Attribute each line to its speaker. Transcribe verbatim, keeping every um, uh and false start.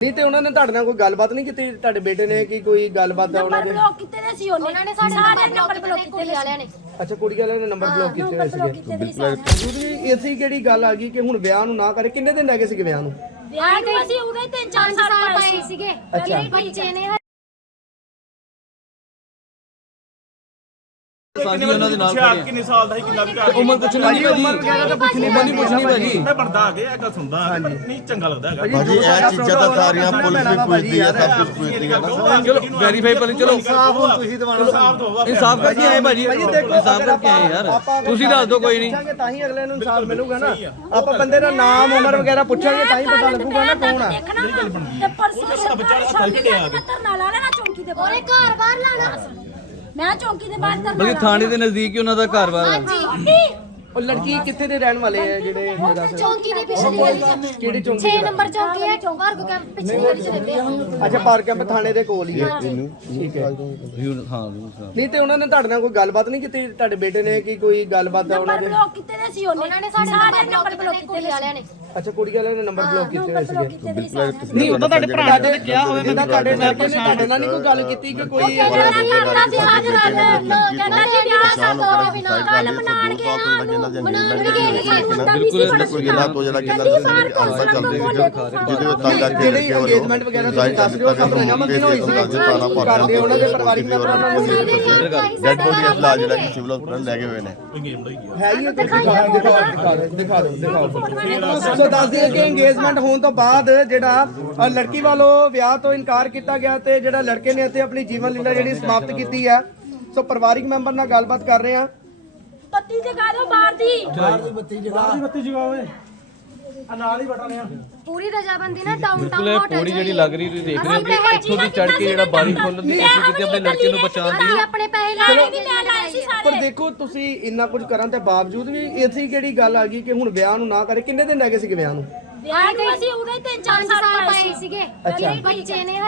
Speaker 1: ਨਹੀਂ ਤੇ ਉਹਨਾਂ ਨੇ ਤੁਹਾਡੇ ਨਾਲ ਕੋਈ ਗੱਲਬਾਤ ਨਹੀਂ ਕੀਤੀ ਤੁਹਾਡੇ ਬੇਟੇ ਨੇ ਕਿ ਕੋਈ ਗੱਲਬਾਤ ਆ ਉਹਨਾਂ ਦੇ
Speaker 2: ਬਲੌਕ ਕੀਤੇ ਦੇ ਸੀ ਉਹਨਾਂ ਨੇ ਸਾਡੇ ਨੰਬਰ ਬਲੌਕ ਕੀਤੇ ਵਾਲਿਆਂ ਨੇ
Speaker 1: ਅੱਛਾ ਕੁੜੀ ਵਾਲਿਆਂ ਨੇ ਨੰਬਰ ਬਲੌਕ ਕੀਤੇ ਹੋਏ ਸੀਗੇ ਜੀ ਇਸੇ ਕਿਹੜੀ ਗੱਲ ਆ ਗਈ ਕਿ ਹੁਣ ਵਿਆਹ ਨੂੰ ਨਾ ਕਰੇ ਕਿੰਨੇ ਦਿਨ ਰਹਿ ਗਏ ਸੀਗੇ ਵਿਆਹ ਨੂੰ
Speaker 2: ਵਿਆਹ ਨੂੰ ਅਸੀਂ ਉਰੇ ਤਿੰਨ ਚਾਰ ਸਾਲ ਪਾਏ ਸੀਗੇ
Speaker 1: ਅੱਛਾ
Speaker 2: ਬੱਚੇ ਨੇ
Speaker 3: ਸਾਡੀ ਉਹਨਾਂ ਦੇ ਨਾਲ ਖੜੇ
Speaker 4: ਕਿੰਨੇ ਸਾਲ ਦਾ ਸੀ ਕਿੰਨਾ ਵੀ ਘਰ
Speaker 3: ਉਮਰ ਪੁੱਛਣੀ ਨਹੀਂ ਭਾਜੀ
Speaker 1: ਉਮਰ ਵਗੈਰਾ ਤਾਂ ਪੁੱਛਣੀ
Speaker 3: ਉਮਰ ਨਹੀਂ ਪੁੱਛਣੀ ਭਾਜੀ
Speaker 4: ਮੈਂ ਬਣਦਾ ਆ ਗਿਆ ਇਹ ਗੱਲ ਸੁਣਦਾ ਆ ਨਹੀਂ ਚੰਗਾ ਲੱਗਦਾ ਹੈਗਾ
Speaker 5: ਭਾਜੀ ਇਹ ਚੀਜ਼ਾਂ ਤਾਂ ਸਾਰੀਆਂ ਪੁਲਿਸ ਵੀ ਪੁੱਛਦੀ ਹੈ ਸਭ ਕੁਝ ਪੁੱਛਦੀ ਹੈ
Speaker 3: ਚਲੋ ਵੈਰੀਫਾਈ ਪਰ ਚਲੋ
Speaker 4: ਇਨਸਾਫ ਹੁਣ ਤੁਸੀਂ ਦਿਵਾਉਣਾ
Speaker 3: ਇਨਸਾਫ ਕਰਕੇ ਆਏ ਭਾਜੀ ਇਨਸਾਫ ਕਰਕੇ ਆਏ ਯਾਰ ਤੁਸੀਂ ਦੱਸ ਦਿਓ ਕੋਈ ਨਹੀਂ
Speaker 1: ਪੁੱਛਾਂਗੇ ਤਾਂ ਹੀ ਅਗਲੇ ਨੂੰ ਇਨਸਾਫ ਮਿਲੂਗਾ ਨਾ ਆਪਾਂ ਬੰਦੇ ਦਾ ਨਾਮ ਉਮਰ ਵਗੈਰਾ ਪੁੱਛਾਂਗੇ ਤਾਂ ਹੀ ਪਤਾ ਲੱਗੂਗਾ ਨਾ ਕੌਣ ਆ
Speaker 2: ਤੇ ਪਰਸੋਂ ਸ਼ਾਮੀ ਧਰਨਾ ਲਾ ਲੈਣਾ ਚੌਂਕੀ ਦੇ ਬਾਹਰ ਘਰ ਬਾਹਰ ਲਾਣਾ ਮੈਂ ਚੌਂਕੀ ਦੇ ਬਾਹਰ ਧਰਨਾ
Speaker 3: ਬਲਕਿ ਥਾਣੇ ਦੇ ਨਜ਼ਦੀਕ ਹੀ ਉਹਨਾਂ ਦਾ ਘਰ ਬਾਰ ਹੈ
Speaker 1: ਉਹ ਲੜਕੀ ਕਿੱਥੇ ਦੇ ਰਹਿਣ ਵਾਲੇ ਆ ਜਿਹੜੇ
Speaker 2: ਚੌਂਕੀ ਦੇ ਪਿਛਲੀ ਗਲੀ ਚ
Speaker 1: ਕਿਹੜੀ ਚੌਂਕੀ
Speaker 2: ਛੇ ਨੰਬਰ ਚੌਂਕੀ ਹੈ ਭਾਰਗੋ ਕੈਂਪ ਪਿਛਲੀ ਗਲੀ ਚ ਰਹਿੰਦੇ ਆ
Speaker 1: ਅੱਛਾ ਪਾਰਕ ਕੈਂਪ ਥਾਣੇ ਦੇ ਕੋਲ ਹੀ ਹੈ ਠੀਕ ਹੈ
Speaker 3: ਹਾਂ
Speaker 1: ਨਹੀਂ ਤੇ ਉਹਨਾਂ ਨੇ ਤੁਹਾਡੇ ਨਾਲ ਕੋਈ ਗੱਲਬਾਤ ਨਹੀਂ ਕੀਤੀ ਤੁਹਾਡੇ ਬੇਟੇ ਨੇ ਕਿ ਕੋਈ ਗੱਲਬਾਤ ਆ ਉਹਨਾਂ
Speaker 2: ਨੰਬਰ
Speaker 1: ਦੇ
Speaker 2: ਬਲੌਕ ਕੀਤੇ ਦੇ ਸੀ ਉਹਨਾਂ ਨੇ ਸਾਡੇ ਨੰਬਰ ਬਲੌਕ ਕੀਤੇ ਵਾਲਿਆਂ ਨੇ
Speaker 1: ਅੱਛਾ ਕੁੜੀ ਵਾਲਿਆਂ ਨੇ ਨੰਬਰ ਬਲੌਕ ਕੀਤੇ ਹੋਏ ਸੀਗੇ
Speaker 3: ਨਹੀਂ ਉਹਦਾ ਤੁਹਾਡੇ ਭਰਾ ਨੇ ਕਿਹਾ ਹੋਵੇ
Speaker 1: ਜਿੱਦਾਂ ਤੁਹਾਡੇ ਨਾਲ ਤੁਹਾਡੇ ਨਾਲ ਨਹੀਂ ਕੋਈ ਗੱਲ ਕੀਤੀ ਕਿ ਕੋਈ
Speaker 2: ਕਰਦਾ ਸੀ ਹਾਜ਼ਰ ਕਹਿੰਦਾ ਸੀ ਵਿਆਹ ਸਾਡਾ ਬਿਨਾ ਕੱਲ ਮਨਾਣ ਕੇ ਮਨਾਣ ਕੇ
Speaker 5: ਬਿਲਕੁਲ ਕੋਈ ਗੱਲਾਂ ਤੋਂ ਜਿਹੜਾ ਗੱਲਾਂ ਆਲਸਾ ਚੱਲਦੇ ਜਿਹਦੇ ਉਹ ਤਾਂ ਕਰਕੇ
Speaker 1: ਜਿਹੜੀ ਇੰਗੇਜਮੈਂਟ ਵਗੈਰਾ ਤੁਸੀਂ ਦੱਸ ਰਹੇ ਹੋ ਸਭ ਰਜਾਮੰਦੀ ਨਾਲ ਹੋਈ ਸੀ ਕਰਦੇ ਉਹਨਾਂ ਦੇ ਪਰਿਵਾਰਿਕ ਮੈਂਬਰਾਂ ਨਾਲ
Speaker 5: ਡੈਡ ਬੋਡੀ ਅਸਲਾ ਜਿਹੜਾ ਕਿ ਸਿਵਲ ਹਸਪਤਾਲ ਲੈ ਗਏ ਹੋਏ ਨੇ
Speaker 1: ਹੈ ਹੀ ਦਿਖਾ ਦਿਖਾ ਦਿਖਾ ਦਿਖਾ ਦਿਖਾਓ ਸੋ ਦੱਸ ਦਈਏ ਕਿ ਇੰਗੇਜਮੈਂਟ ਹੋਣ ਤੋਂ ਬਾਅਦ ਜਿਹੜਾ ਅ, ਲੜਕੀ ਵੱਲੋਂ ਵਿਆਹ ਤੋਂ ਇਨਕਾਰ ਕੀਤਾ ਗਿਆ ਤੇ ਜਿਹੜਾ ਲੜਕੇ ਨੇ ਇੱਥੇ ਆਪਣੀ ਜੀਵਨ ਲੀਲਾ ਜਿਹੜੀ ਸਮਾਪਤ ਕੀਤੀ ਹੈ ਸੋ ਪਰਿਵਾਰਿਕ ਮੈਂਬਰ ਨਾਲ ਗੱਲਬਾਤ ਕਰ ਰਹੇ ਹਾਂ
Speaker 2: ਬੱਤੀ ਜਗਾ ਦਿਓ ਬਾਹਰ ਦੀ
Speaker 4: ਬਾਹਰ ਦੀ ਬੱਤੀ ਜਗਾ ਦੀ ਬੱਤੀ ਜਗਾ ਓਏ ਆ ਨਾਲ ਹੀ ਬਟਾਨੇ ਆ
Speaker 2: ਪੂਰੀ ਰਜਾਬੰਦੀ ਨਾ ਡਾਊਨ
Speaker 3: ਬਿਲਕੁਲ ਇਹ ਪੌੜੀ ਜਿਹੜੀ ਲੱਗ ਰਹੀ ਤੁਸੀਂ ਦੇਖ ਰਹੇ ਹੋ ਕਿ ਇੱਥੋਂ ਦੀ ਚੜ ਕੇ ਜਿਹੜਾ ਬਾਰੀ ਖੋਲਣ ਦੀ ਕੋਸ਼ਿਸ਼ ਕੀਤੀ ਆਪਣੇ ਲੜਕੇ ਨੂੰ ਬਚਾਉਣ ਦੀ
Speaker 2: ਅਸੀਂ ਆਪਣੇ ਪੈਸੇ ਲਾਏ ਵੀ ਮੈਂ ਲਾਏ ਸੀ ਸਾਰੇ
Speaker 1: ਪਰ ਦੇਖੋ ਤੁਸੀਂ ਇੰਨਾ ਕੁਝ ਕਰਨ ਦੇ ਬਾਵਜੂਦ ਵੀ ਇੱਥੇ ਕਿਹੜੀ ਗੱਲ ਆ ਗਈ ਕਿ ਹੁਣ ਵਿਆਹ ਨੂੰ ਨਾ ਕਰੇ ਕਿੰਨੇ ਦਿਨ ਰਹਿ ਗਏ ਸੀਗੇ ਵਿਆਹ ਨੂੰ
Speaker 2: ਵਿਆਹ ਨੂੰ ਅਸੀਂ ਉਰੇ ਤਿੰਨ ਚਾਰ ਸਾਲ ਪਾਏ ਸੀਗੇ
Speaker 1: ਅੱਛਾ
Speaker 2: ਬੱਚੇ ਨੇ